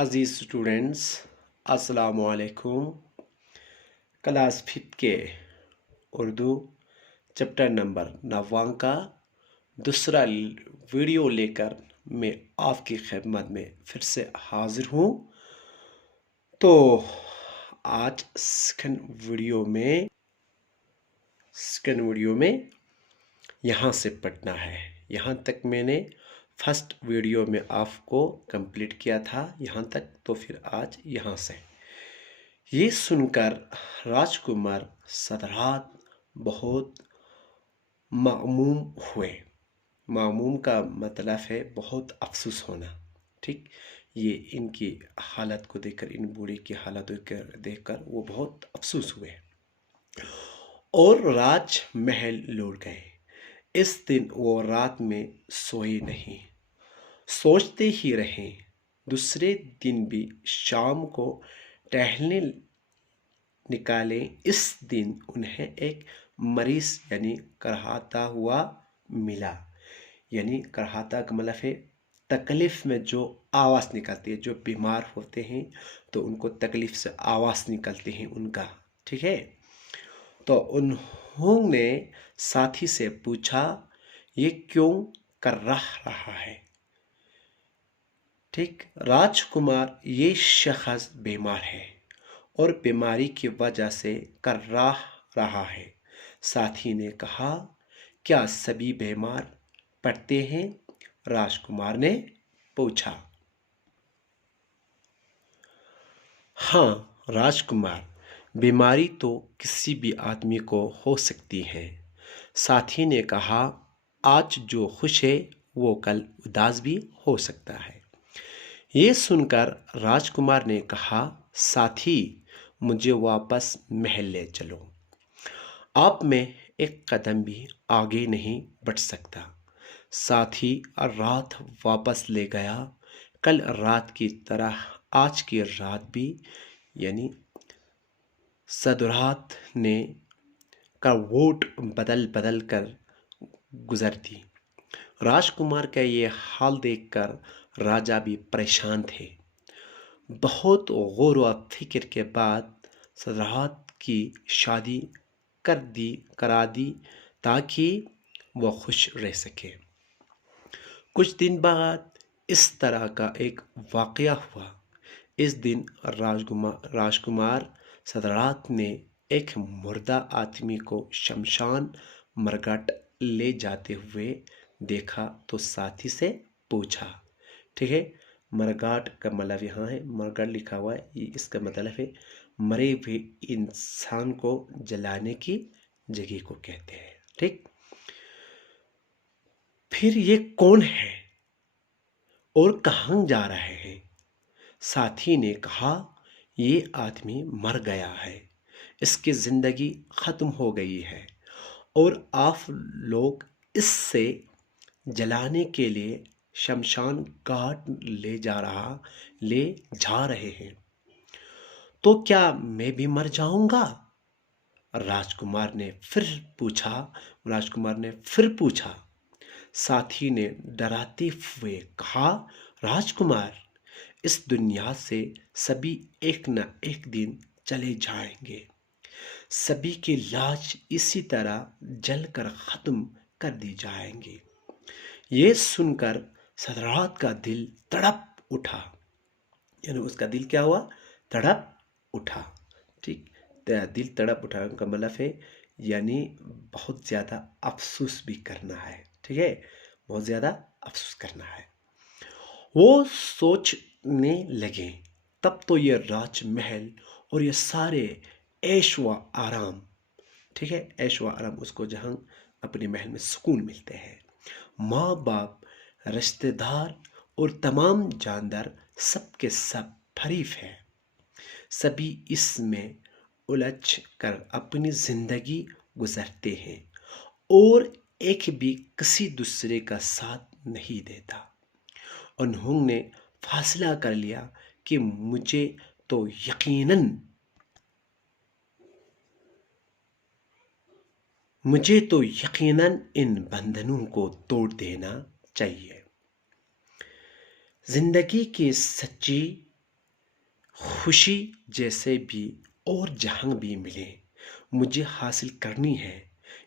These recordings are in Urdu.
عزیز اسٹوڈنٹس، السلام علیکم۔ کلاس 5 کے اردو چیپٹر نمبر 9 کا دوسرا ویڈیو لے کر میں آپ کی خدمت میں پھر سے حاضر ہوں۔ تو آج سیکنڈ ویڈیو میں یہاں سے پڑھنا ہے۔ یہاں تک میں نے فرسٹ ویڈیو میں آپ کو کمپلیٹ کیا تھا یہاں تک، تو پھر آج یہاں سے یہ سن کر راج کمار صدرات بہت مغموم ہوئے۔ مغموم کا مطلب ہے بہت افسوس ہونا، ٹھیک۔ یہ ان کی حالت کو دیکھ کر، ان بوڑھے کی حالت کو دیکھ کر وہ بہت افسوس ہوئے اور راج محل لوٹ گئے۔ اس دن وہ رات میں سوئے نہیں، سوچتے ہی رہے۔ دوسرے دن بھی شام کو ٹہلنے نکالے۔ اس دن انہیں ایک مریض یعنی کرہاتا ہوا ملا۔ یعنی کرہاتا کا مطلب ہے تکلیف میں جو آواز نکلتی ہے، جو بیمار ہوتے ہیں تو ان کو تکلیف سے آواز نکلتی ہیں ان کا، ٹھیک ہے۔ تو انہوں نے ساتھی سے پوچھا، یہ کیوں کر رہا ہے؟ ٹھیک، راج کمار یہ شخص بیمار ہے اور بیماری کی وجہ سے کر رہا ہے۔ ساتھی نے کہا، کیا سبھی بیمار پڑتے ہیں؟ راج کمار نے پوچھا۔ ہاں راج کمار، بیماری تو کسی بھی آدمی کو ہو سکتی ہے۔ ساتھی نے کہا، آج جو خوش ہے وہ کل اداس بھی ہو سکتا ہے۔ یہ سن کر راج کمار نے کہا، ساتھی مجھے واپس محل لے چلو، اب میں ایک قدم بھی آگے نہیں بڑھ سکتا۔ ساتھی رات واپس لے گیا۔ کل رات کی طرح آج کی رات بھی یعنی صدرات نے کروٹ بدل کر گزر دی۔ راج کمار کا یہ حال دیکھ کر راجا بھی پریشان تھے۔ بہت غور و فکر کے بعد صدرات کی شادی کرا دی تاکہ وہ خوش رہ سکے۔ کچھ دن بعد اس طرح کا ایک واقعہ ہوا۔ اس دن راج کمار صدرات نے ایک مردہ آدمی کو شمشان مرگھٹ لے جاتے ہوئے دیکھا تو ساتھی سے پوچھا، ٹھیک ہے۔ مرگھٹ کا مطلب یہاں ہے، مرگھٹ لکھا ہوا ہے، یہ اس کا مطلب ہے مرے ہوئے انسان کو جلانے کی جگہ کو کہتے ہیں، ٹھیک۔ پھر یہ کون ہے اور کہاں جا رہے ہیں؟ ساتھی نے کہا، یہ آدمی مر گیا ہے، اس کی زندگی ختم ہو گئی ہے اور آپ لوگ اس سے جلانے کے لیے شمشان گھاٹ لے جا رہے ہیں، تو کیا میں بھی مر جاؤں گا؟ راج کمار نے پھر پوچھا۔ ساتھی نے ڈراتے ہوئے کہا، راج کمار، اس دنیا سے سبھی ایک نہ ایک دن چلے جائیں گے، سبھی کی لاش اسی طرح جل کر ختم کر دی جائیں گی۔ یہ سن کر صدرات کا دل تڑپ اٹھا، یعنی اس کا دل کیا ہوا؟ تڑپ اٹھا، ٹھیک۔ دل تڑپ اٹھا کا مطلب ہے یعنی بہت زیادہ افسوس بھی کرنا ہے، ٹھیک ہے، بہت زیادہ افسوس کرنا ہے۔ وہ سوچنے لگے، تب تو یہ راج محل اور یہ سارے عیش و آرام، ٹھیک ہے، عیش و آرام اس کو جہاں اپنے محل میں سکون ملتے ہیں، ماں باپ، رشتہ دار اور تمام جاندار سب کے سب حریف ہیں، سبھی اس میں الجھ کر اپنی زندگی گزارتے ہیں اور ایک بھی کسی دوسرے کا ساتھ نہیں دیتا۔ انہوں نے فیصلہ کر لیا کہ مجھے تو یقیناً ان بندھنوں کو توڑ دینا چاہیے۔ زندگی کی سچی خوشی جیسے بھی اور جہاں بھی ملے مجھے حاصل کرنی ہے،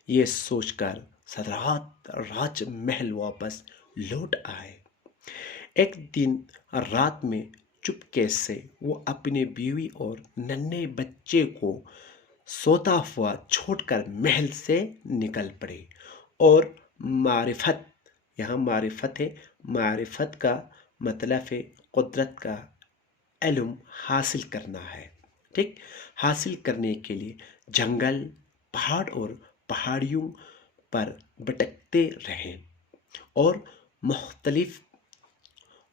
یہ سوچ کر سدرات راج محل واپس لوٹ آئے۔ ایک دن رات میں چپکے سے وہ اپنی بیوی اور ننھے بچے کو سوتا ہوا چھوڑ کر محل سے نکل پڑے اور معرفت، یہاں معرفت ہے، معرفت کا مطلب ہے قدرت کا علم حاصل کرنا ہے، ٹھیک، حاصل کرنے کے لیے جنگل، پہاڑ اور پہاڑیوں پر بھٹکتے رہے اور مختلف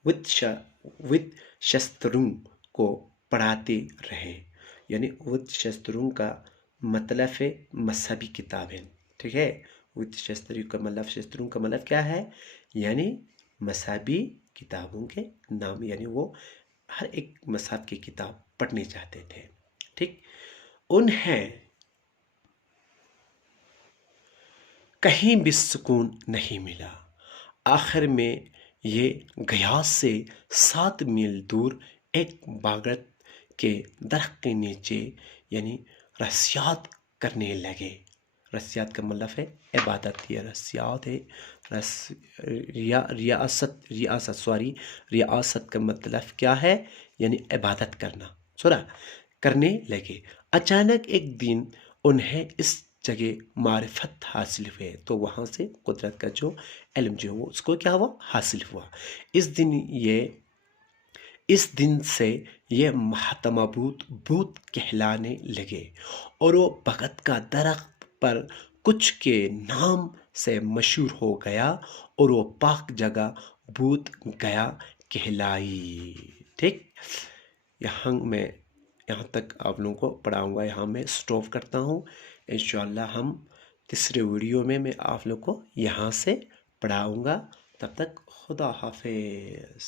ود شستروں کو پڑھاتے رہے، یعنی ود شستروں کا مطلب ہے مذہبی کتابیں، ٹھیک ہے، ود شستروں کا مطلب کیا ہے، یعنی مذہبی کتابوں کے نام، یعنی وہ ہر ایک مذہب کی کتاب پڑھنے چاہتے تھے، ٹھیک۔ انہیں کہیں بھی سکون نہیں ملا، آخر میں یہ گیاس سے 7 میل دور ایک باغت کے درخت کے نیچے یعنی رسیات کرنے لگے۔ رسیات کا مطلب ہے عبادت، یہ رسیات ہے، ریاست کا مطلب کیا ہے، یعنی عبادت کرنا، سنا، کرنے لگے۔ اچانک ایک دن انہیں اس جگہ معرفت حاصل ہوئے، تو وہاں سے قدرت کا جو علم جو وہ اس کو کیا ہوا، حاصل ہوا۔ اس دن سے یہ مہاتما بدھ کہلانے لگے اور وہ بھگت کا درخت پر کچھ کے نام سے مشہور ہو گیا اور وہ پاک جگہ بدھ گیا کہلائی، ٹھیک۔ یہاں تک آپ لوگوں کو پڑھاؤں گا، یہاں میں سٹاپ کرتا ہوں، انشاءاللہ ہم تیسرے ویڈیو میں آپ لوگ کو یہاں سے پڑھاؤں گا، تب تک خدا حافظ۔